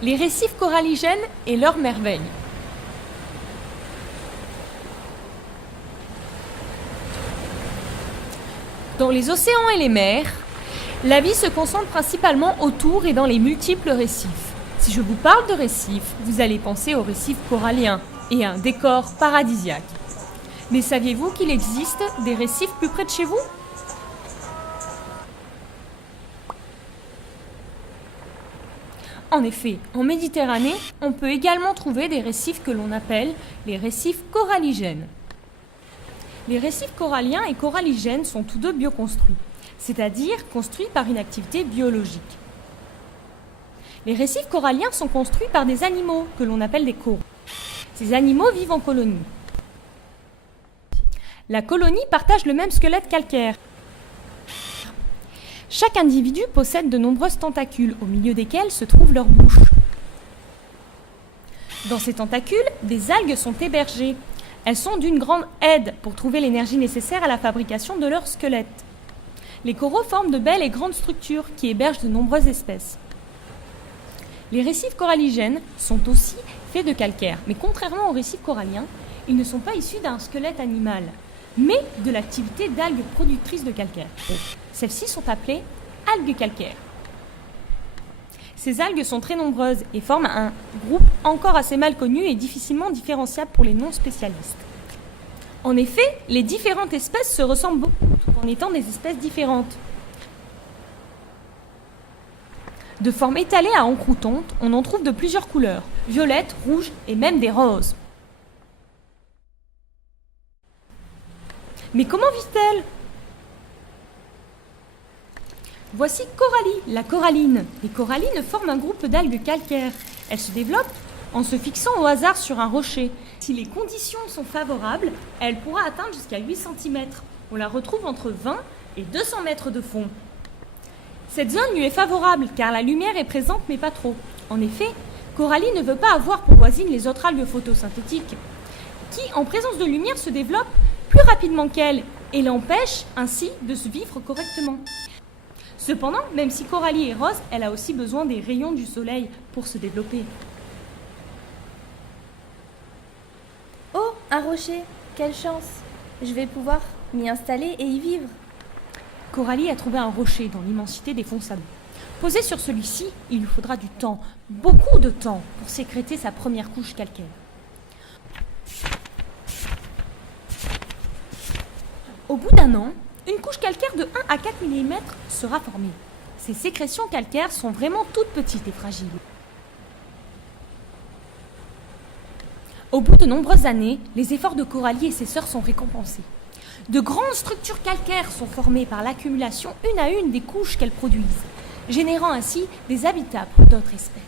Les récifs coralligènes et leurs merveilles. Dans les océans et les mers, la vie se concentre principalement autour et dans les multiples récifs. Si je vous parle de récifs, vous allez penser aux récifs coralliens et à un décor paradisiaque. Mais saviez-vous qu'il existe des récifs plus près de chez vous ? En effet, en Méditerranée, on peut également trouver des récifs que l'on appelle les récifs coralligènes. Les récifs coralliens et coralligènes sont tous deux bioconstruits, c'est-à-dire construits par une activité biologique. Les récifs coralliens sont construits par des animaux que l'on appelle des coraux. Ces animaux vivent en colonie. La colonie partage le même squelette calcaire. Chaque individu possède de nombreuses tentacules, au milieu desquelles se trouve leur bouche. Dans ces tentacules, des algues sont hébergées. Elles sont d'une grande aide pour trouver l'énergie nécessaire à la fabrication de leur squelette. Les coraux forment de belles et grandes structures qui hébergent de nombreuses espèces. Les récifs coralligènes sont aussi faits de calcaire, mais contrairement aux récifs coralliens, ils ne sont pas issus d'un squelette animal, mais de l'activité d'algues productrices de calcaire. Celles-ci sont appelées algues calcaires. Ces algues sont très nombreuses et forment un groupe encore assez mal connu et difficilement différenciable pour les non-spécialistes. En effet, les différentes espèces se ressemblent beaucoup, tout en étant des espèces différentes. De forme étalée à encroûtante, on en trouve de plusieurs couleurs, violettes, rouges et même des roses. Mais comment vit-elle ? Voici Coralie, la coralline. Les corallines forment un groupe d'algues calcaires. Elles se développent en se fixant au hasard sur un rocher. Si les conditions sont favorables, elle pourra atteindre jusqu'à 8 cm. On la retrouve entre 20 et 200 mètres de fond. Cette zone lui est favorable car la lumière est présente mais pas trop. En effet, Coralie ne veut pas avoir pour voisine les autres algues photosynthétiques qui, en présence de lumière, se développent plus rapidement qu'elle et l'empêchent ainsi de se vivre correctement. Cependant, même si Coralie est rose, elle a aussi besoin des rayons du soleil pour se développer. Oh, un rocher! Quelle chance! Je vais pouvoir m'y installer et y vivre. Coralie a trouvé un rocher dans l'immensité des fonds sableux. Posé sur celui-ci, il lui faudra du temps, beaucoup de temps, pour sécréter sa première couche calcaire. Au bout d'un an, une couche calcaire de 1 à 4 mm sera formée. Ces sécrétions calcaires sont vraiment toutes petites et fragiles. Au bout de nombreuses années, les efforts de Coralie et ses sœurs sont récompensés. De grandes structures calcaires sont formées par l'accumulation une à une des couches qu'elles produisent, générant ainsi des habitats pour d'autres espèces.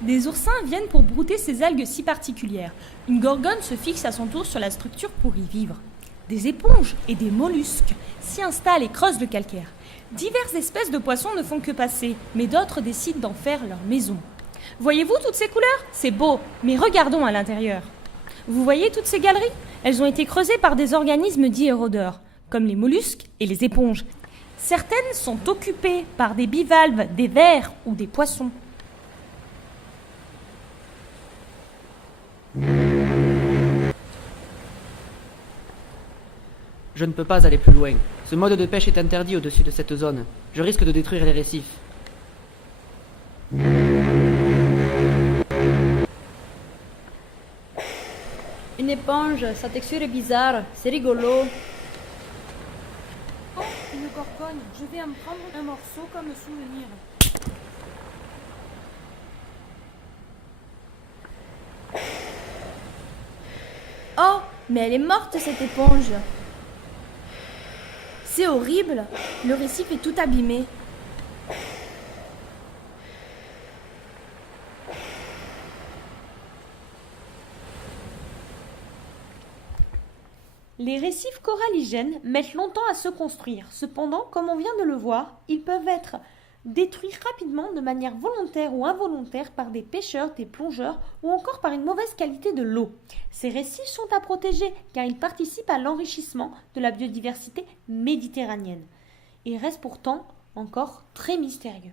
Des oursins viennent pour brouter ces algues si particulières. Une gorgone se fixe à son tour sur la structure pour y vivre. Des éponges et des mollusques s'y installent et creusent le calcaire. Diverses espèces de poissons ne font que passer, mais d'autres décident d'en faire leur maison. Voyez-vous toutes ces couleurs ? C'est beau, mais regardons à l'intérieur. Vous voyez toutes ces galeries ? Elles ont été creusées par des organismes dits érodeurs, comme les mollusques et les éponges. Certaines sont occupées par des bivalves, des vers ou des poissons. Je ne peux pas aller plus loin. Ce mode de pêche est interdit au-dessus de cette zone. Je risque de détruire les récifs. Une éponge, sa texture est bizarre, c'est rigolo. Oh, une gorgone, je vais en prendre un morceau comme souvenir. Oh, mais elle est morte cette éponge! C'est horrible! Le récif est tout abîmé. Les récifs coralligènes mettent longtemps à se construire. Cependant, comme on vient de le voir, ils peuvent être détruits rapidement de manière volontaire ou involontaire par des pêcheurs, des plongeurs ou encore par une mauvaise qualité de l'eau. Ces récifs sont à protéger car ils participent à l'enrichissement de la biodiversité méditerranéenne et restent pourtant encore très mystérieux.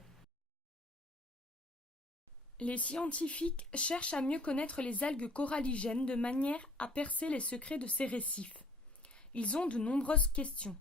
Les scientifiques cherchent à mieux connaître les algues coralligènes de manière à percer les secrets de ces récifs. Ils ont de nombreuses questions.